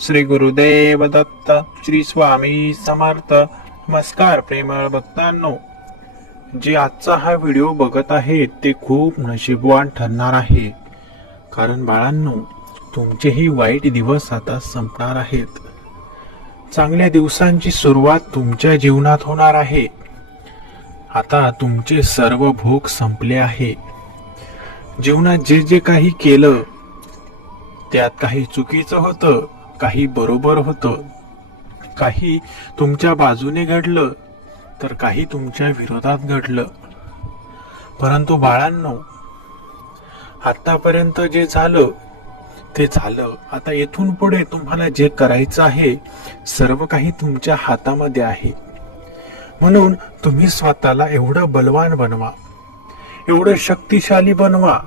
श्री गुरुदेव दत्त. श्री स्वामी समर्थ. नमस्कार प्रेमळ भक्तांनो, जे आजचा हा व्हिडिओ बघत आहेत ते खूप नशीबवान ठरणार आहे. कारण बाळांनो, तुमचेही वाईट दिवस आता संपणार आहेत. चांगल्या दिवसांची सुरुवात तुमच्या जीवनात होणार आहे. आता तुमचे सर्व भोग संपले आहे. जीवनात जे जे काही केलं त्यात काही चुकीचं होतं, काही बरोबर होतं, काही तुमच्या बाजूने घडलं तर काही तुमच्या विरोधात घडलं. परंतु बाळांनो, आतापर्यंत जे झालं ते झालं. आता येथून पुढे तुम्हाला जे करायचं आहे सर्व काही तुमच्या हातामध्ये आहे. म्हणून तुम्ही स्वतःला एवढं बलवान बनवा, एवढं शक्तिशाली बनवा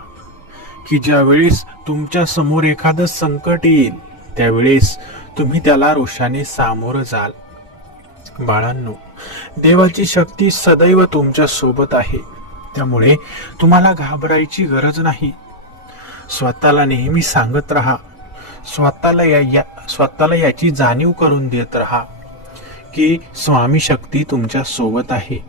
की ज्या वेळेस तुमच्या समोर एखादं संकट येईल त्यावेळेस तुम्ही त्याला रोषाने सामोरं जाल. बाळांनो, देवाची शक्ती सदैव तुमच्या सोबत आहे. त्यामुळे तुम्हाला घाबरायची गरज नाही. स्वतःला नेहमी सांगत राहा, स्वतःला याची जाणीव करून देत राहा की स्वामी शक्ती तुमच्या सोबत आहे.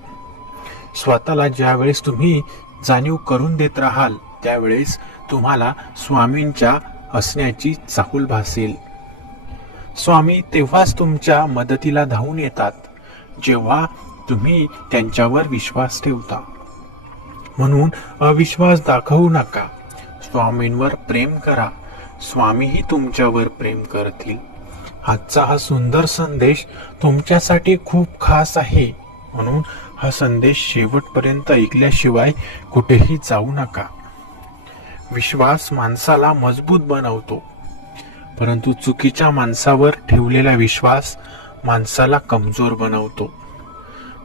स्वतःला ज्या वेळेस तुम्ही जाणीव करून देत राहाल त्यावेळेस तुम्हाला स्वामींच्या असण्याची चाहूल भासेल. स्वामी तेव्हाच तुमच्या मदतीला धावून येतात जेव्हा तुम्ही त्यांच्यावर विश्वास ठेवता. म्हणून अविश्वास दाखवू नका. स्वामींवर प्रेम करा. स्वामीही तुमच्यावर प्रेम करतील. आजचा हा सुंदर संदेश तुमच्यासाठी खूप खास आहे. म्हणून हा संदेश शेवटपर्यंत ऐकल्याशिवाय कुठेही जाऊ नका. विश्वास माणसाला मजबूत बनवतो, परंतु चुकीच्या माणसावर ठेवलेला विश्वास माणसाला कमजोर बनवतो.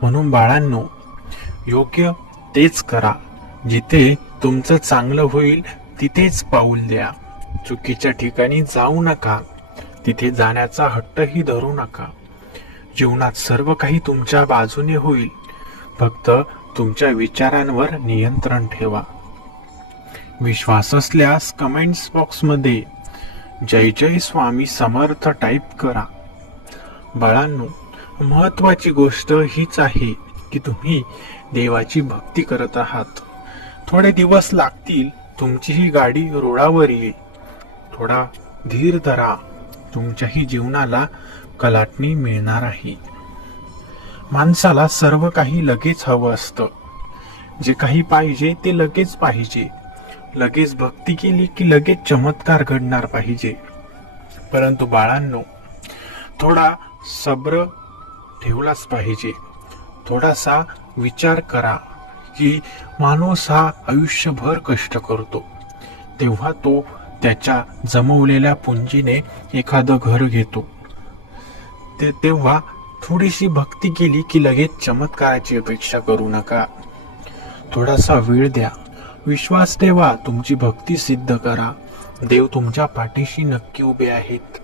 म्हणून बाळांनो, योग्य तेच करा. जिथे तुमचं चांगलं होईल तिथेच पाऊल द्या. चुकीच्या ठिकाणी जाऊ नका. तिथे जाण्याचा हट्टही धरू नका. जीवनात सर्व काही तुमच्या बाजूने होईल. फक्त तुमच्या विचारांवर नियंत्रण ठेवा. विश्वास असल्यास कमेंट्स बॉक्समध्ये जय जय स्वामी समर्थ टाईप करा. बाळांनो, महत्वाची गोष्ट हीच आहे की तुम्ही देवाची भक्ती करत आहात. थोडे दिवस लागतील, तुमची ही गाडी रुळावर येईल. थोडा धीर धरा. तुमच्याही जीवनाला कलाटणी मिळणार आहे. माणसाला सर्व काही लगेच हवं असतं. जे काही पाहिजे ते लगेच पाहिजे. लगेच भक्ती केली की लगेच चमत्कार घडणार पाहिजे. परंतु बाळांनो, थोडा सब्र ठेवलाच पाहिजे. थोडासा विचार करा की माणूस हा आयुष्यभर कष्ट करतो, तेव्हा तो त्याच्या जमवलेल्या पुंजीने एखादं घर घेतो. तेव्हा थोडीशी भक्ती केली की लगेच चमत्काराची अपेक्षा करू नका. थोडासा वेळ द्या. विश्वास ठेवा. तुमची भक्ती सिद्ध करा. देव तुमच्या पाठीशी नक्की उभे आहेत.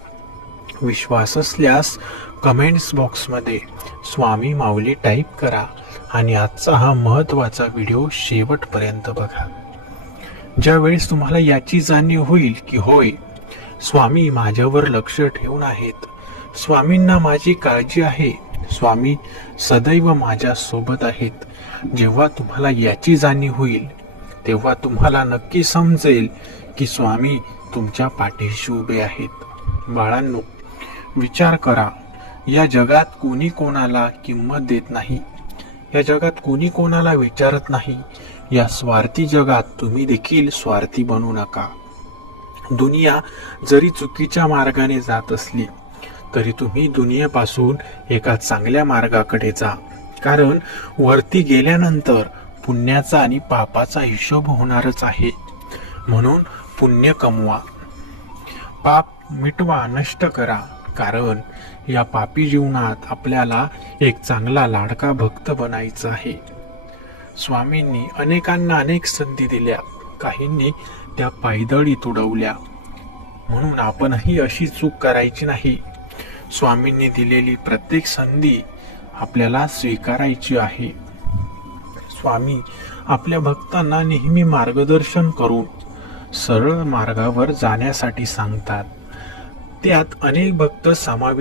विश्वास असल्यास कमेंट्स बॉक्समध्ये स्वामी माऊली टाईप करा आणि आजचा हा महत्त्वाचा व्हिडिओ शेवटपर्यंत बघा. ज्यावेळेस तुम्हाला याची जाणीव होईल की होय, स्वामी माझ्यावर लक्ष ठेवून आहेत, स्वामींना माझी काळजी आहे, स्वामी सदैव माझ्या सोबत आहेत, जेव्हा तुम्हाला याची जाणीव होईल तेव्हा तुम्हाला नक्की समजेल की स्वामी तुमच्या पाठीशी उभे आहेत. बाळांनो, विचार करा. या जगात कोणी कोणाला किंमत देत नाही. या जगात कोणी कोणाला विचारत नाही. या स्वार्थी जगात तुम्ही देखील स्वार्थी बनू नका. दुनिया जरी चुकीच्या मार्गाने जात असली तरी तुम्ही दुनियेपासून एका चांगल्या मार्गाकडे जा. कारण वरती गेल्यानंतर पुण्याचा आणि पापाचा हिशोब होणारच आहे. म्हणून पुण्य कमवा, पाप मिटवा, नष्ट करा. कारण या पापी जीवनात आपल्याला एक चांगला लाडका भक्त बनायचा आहे. स्वामींनी अनेकांना अनेक संधी दिल्या, काहींनी त्या पायदळी तुडवल्या. म्हणून आपणही अशी चूक करायची नाही. स्वामींनी दिलेली प्रत्येक संधी आपल्याला स्वीकारायची आहे. स्वामी आपल्या भक्तांना नेहमी मार्गदर्शन करून सरळ मार्गावर जाण्यासाठी सांगतात. त्यात अनेक भक्त समाविष्ट